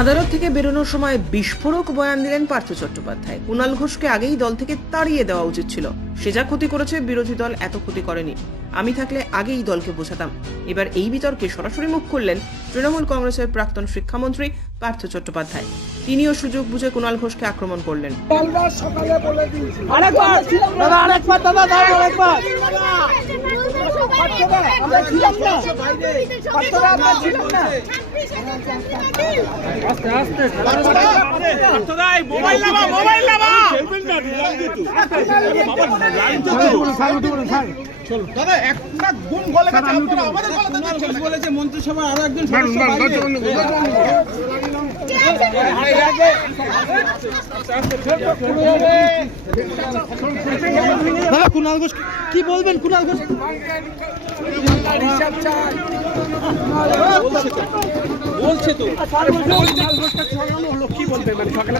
আদালত থেকে বেরোনোর সময় বিস্ফোরক বয়ান দিলেন পার্থ চট্টোপাধ্যায়। কুণাল ঘোষকে আগেই দল থেকে তাড়িয়ে দেওয়া উচিত ছিল। সে যা ক্ষতি করেছে বিরোধী দল এত ক্ষতি করেনি। আমি থাকলে আগেই দলকে বোঝাতাম। এবার এই বিতর্কে সরাসরি মুখ খুললেন তৃণমূল কংগ্রেসের প্রাক্তন শিক্ষামন্ত্রী পার্থ চট্টোপাধ্যায়। তিনিও সুযোগ বুঝে কুণাল ঘোষকে আক্রমণ করলেন। মন্ত্রিসভার আরো একজন কুণাল ঘোষ কি বলবেন? কুণাল ঘোষ বলছে তো কি বলবেন? মানে সকালে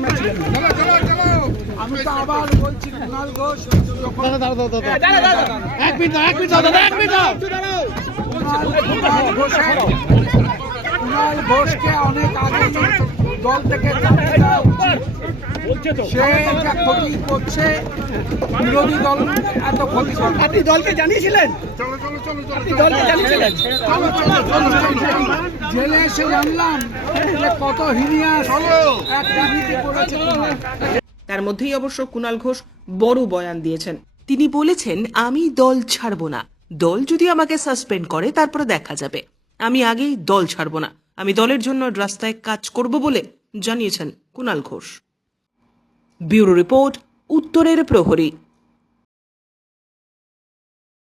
আমি তো আবার বলছি কুণাল ঘোষ এক মিনিট কুণাল ঘোষকে অনেক আগে দল থেকে সে যা ক্ষতি করছে বিরোধী দল এত ক্ষতি করছে। আপনি দলকে জানিয়েছিলেন? জেলে এসে জানলাম যে কত হিনিয়াস এক রাজনীতি করেছে। তার মধ্যেই অবশ্য কুণাল ঘোষ বড় বয়ান দিয়েছেন। তিনি বলেছেন, আমি দল ছাড়ব না। দল যদি আমাকে সাসপেন্ড করে তারপরে দেখা যাবে। আমি আগেই দল ছাড়ব না। আমি দলের জন্য রাস্তায় কাজ করব বলে জানিয়েছেন কুণাল ঘোষ। ব্যুরো রিপোর্ট, উত্তরের প্রহরী।